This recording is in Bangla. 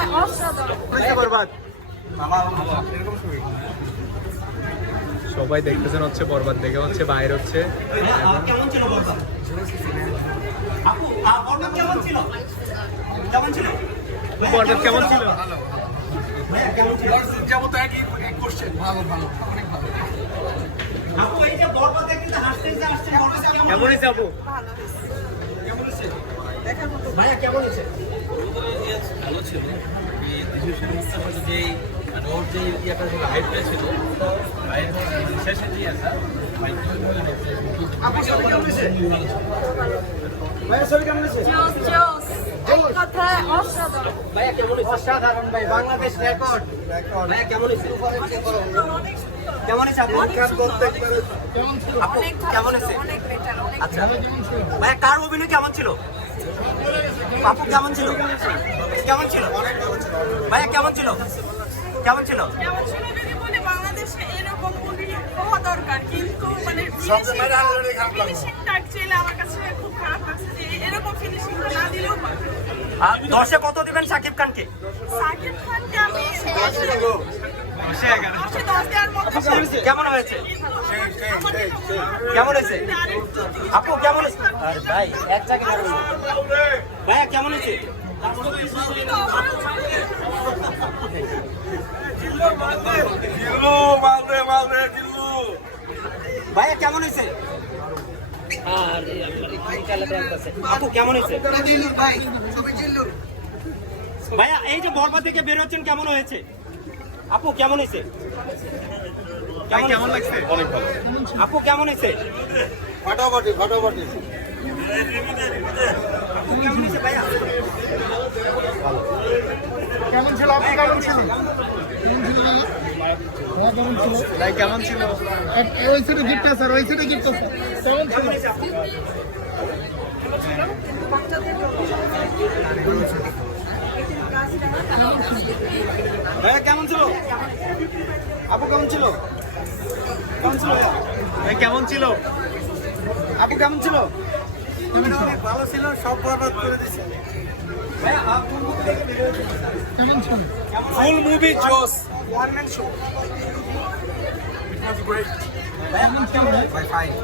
কথায় অসাধারণ। সবাই দেখতেছেন হচ্ছে বরবাদ দেখে হচ্ছে বাইরে হচ্ছে। কেমন ছিল বরবাদ? আপু বরবাদ কেমন ছিল? কেমন ছিল? বরবাদ কেমন ছিল? ভাইয়া কেমন ছিল? যাবো তো একই কোশ্চেন। ভালো ভালো অনেক ভালো। আপু এই যে বরবাদ দেখতে হাসতে আসছে বরবাদ কেমন হয়েছে আপু? ভালো হয়েছে। কেমন হয়েছে? দেখার মতো। ভাইয়া কেমন হয়েছে? ভালো ছিল। যে ওর যে ইয়াটা ছিল হাইটটা ছিল শেষে যে আছে আপু ছবি কেমন হয়েছে? ভাইয়া ছবি কেমন হয়েছে? জোস জোস। এক কথায় অসাধারণ। ভাইয়া কেমন হয়েছে? অসাধারণ ভাই, বাংলাদেশ রেকর্ড। ভাইয়া কেমন হয়েছে? অনেক সুন্দর। কেমন হয়েছে আপু? আপু অনেক কেমন ভালো হয়েছে? ছিল, অনেক বেটার, অনেক আচ্ছা ভাইয়া কার অভিনয় কেমন ছিল? আপু কেমন ছিল? কেমন ছিল? ভাইয়া কেমন ছিল? কেমন ছিল? যেমন ছিল যদি বলে বাংলাদেশে এরকম মুভি হওয়া দরকার, কিন্তু মানে ফিনিশিংটা অ্যাকচুয়ালি আমার কাছে খুব খারাপ লাগছে যে এরকম ফিনিশিংটা না দিলেও পারে। দশে কত দিবেন শাকিব খানকে? সাকিব খানকে আমি 10 দেওয়ার মতো। কেমন হয়েছে? কেমন হয়েছে? আপু কেমন হয়েছে? আরে ভাই এক জায়গায় ভাইয়া কেমন হয়েছে? ভাইয়া কেমন হয়েছে? আপু কেমন হয়েছে? ভাইয়া এই যে বরবাদ থেকে বের হচ্ছেন কেমন হয়েছে? আপু কেমন হয়েছে? কেমন লাগছে? অনেক ভালো। আপু কেমন হয়েছে? ফাটাফাটি ফাটাফাটি। আপু কেমন হয়েছে ভাইয়া? কেমন ছিল আপনি? কেমন ছিল? কেমন ছিল? ভাই কেমন ছিল? ওই সাইডে গিফট স্যার, ওই সাইডে গিফট স্যার। কেমন ছিল? ভাইয়া কেমন ছিল? আপু কেমন ছিল? কেমন ছিল ভাইয়া? ভাই কেমন ছিল? আপু কেমন ছিল? অনেক ভালো ছিল, সব বরবাদ করে দিয়েছে। ভাইয়া আপু কেমন ছিল? ফুল মুভি জোস। One man show. It was great. ভাইয়া কেমন? Fine.